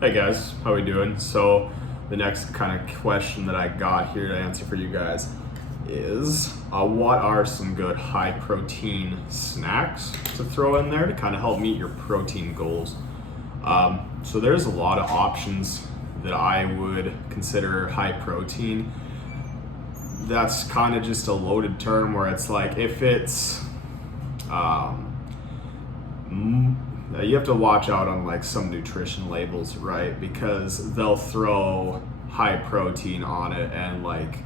Hey guys, how we doing? So the next kind of question that I got here to answer for you guys is what are some good high protein snacks to throw in there to kind of help meet your protein goals? So there's a lot of options that I would consider high protein. That's kind of just a loaded term where it's like if it's you have to watch out on like some nutrition labels, right? Because they'll throw high protein on it and like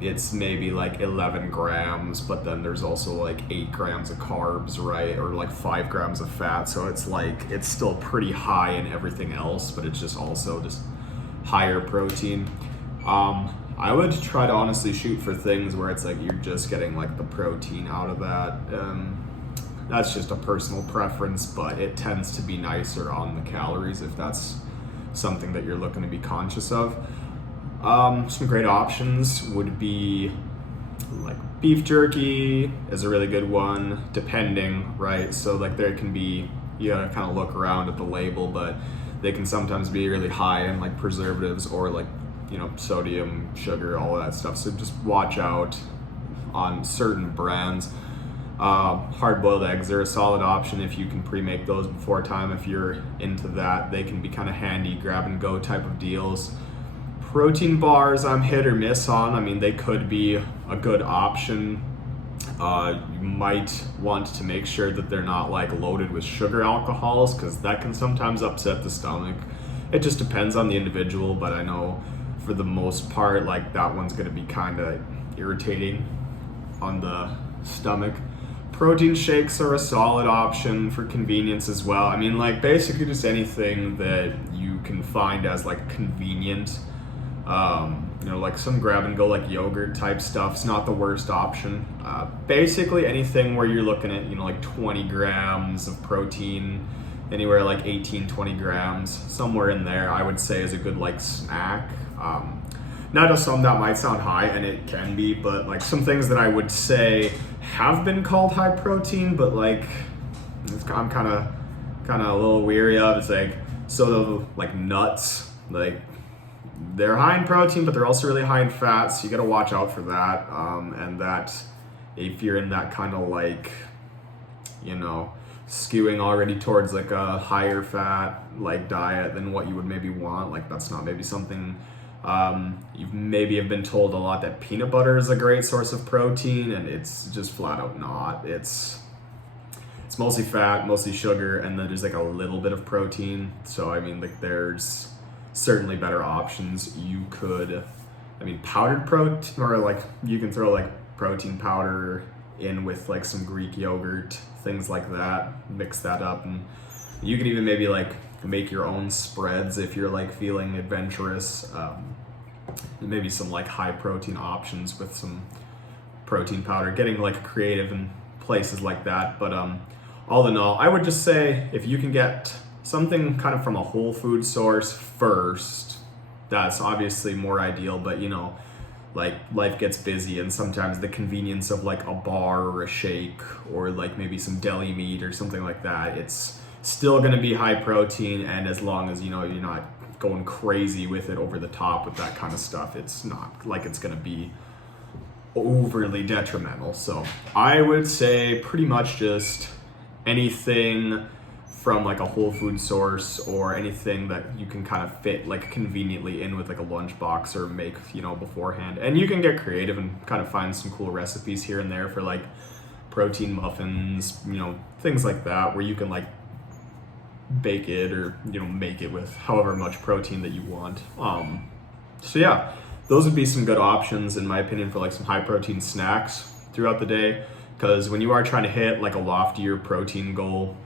it's maybe like 11 grams, but then there's also like 8 grams of carbs, right? Or like 5 grams of fat. So it's like it's still pretty high in everything else, but it's just also just higher protein. I would try to honestly shoot for things where it's like you're just getting like the protein out of that. That's just a personal preference, but it tends to be nicer on the calories if that's something that you're looking to be conscious of. Some great options would be like beef jerky is a really good one, depending, right? So like there can be, you gotta kind of look around at the label, but they can sometimes be really high in like preservatives or like, sodium, sugar, all of that stuff. So just watch out on certain brands. Hard-boiled eggs are a solid option if you can pre-make those before time. If you're into that, they can be kind of handy grab and go type of deals. Protein bars I'm hit or miss on. I mean, they could be a good option. You might want to make sure that they're not like loaded with sugar alcohols, because that can sometimes upset the stomach. It just depends on the individual, but I know for the most part like that one's going to be kind of irritating on the stomach. Protein shakes are a solid option for convenience as well. I mean, like basically just anything that you can find as like convenient. Like some grab and go like yogurt type stuff's not the worst option. Basically anything where you're looking at, like 20 grams of protein, anywhere like 18, 20 grams, somewhere in there, I would say is a good like snack. Now to some that might sound high, and it can be, but like some things that I would say have been called high protein, but like I'm kind of a little weary of. It's like like nuts, like they're high in protein, but they're also really high in fat, so you got to watch out for that. And that if you're in that kind of like skewing already towards like a higher fat like diet than what you would maybe want, like that's not maybe something. You maybe have been told a lot that peanut butter is a great source of protein, and it's just flat out not. It's mostly fat, mostly sugar, and then there's like a little bit of protein. So I mean, like there's certainly better options. You could, powdered protein, or like you can throw like protein powder in with like some Greek yogurt, things like that. Mix that up, and you can even maybe like make your own spreads if you're like feeling adventurous. Maybe some like high protein options with some protein powder, getting like creative in places like that. But all in all, I would just say if you can get something kind of from a whole food source first, that's obviously more ideal. But like life gets busy, and sometimes the convenience of like a bar or a shake or like maybe some deli meat or something like that, it's still going to be high protein. And as long as you're not going crazy with it over the top with that kind of stuff, it's not like it's going to be overly detrimental. So I would say pretty much just anything from like a whole food source, or anything that you can kind of fit like conveniently in with like a lunchbox or make beforehand. And you can get creative and kind of find some cool recipes here and there for like protein muffins, things like that, where you can like bake it or make it with however much protein that you want. So yeah, those would be some good options in my opinion for like some high protein snacks throughout the day, because when you are trying to hit like a loftier protein goal,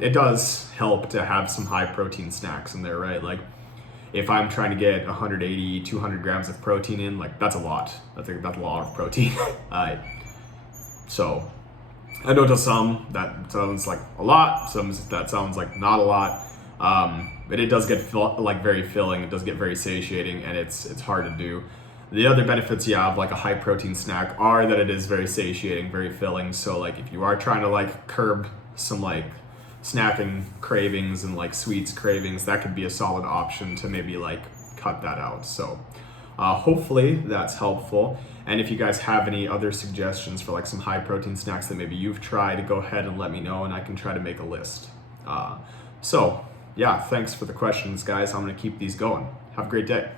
it does help to have some high protein snacks in there, right? Like if I'm trying to get 180, 200 grams of protein in, like that's a lot. That's a lot of protein. So I know to some that sounds like a lot, some that sounds like not a lot, but it does get like very filling, it does get very satiating, and it's hard to do. The other benefits of like a high protein snack are that it is very satiating, very filling. So like if you are trying to like curb some like snacking cravings and like sweets cravings, that could be a solid option to maybe like cut that out. So hopefully that's helpful. And if you guys have any other suggestions for like some high protein snacks that maybe you've tried, go ahead and let me know and I can try to make a list. So yeah, thanks for the questions, guys. I'm gonna keep these going. Have a great day.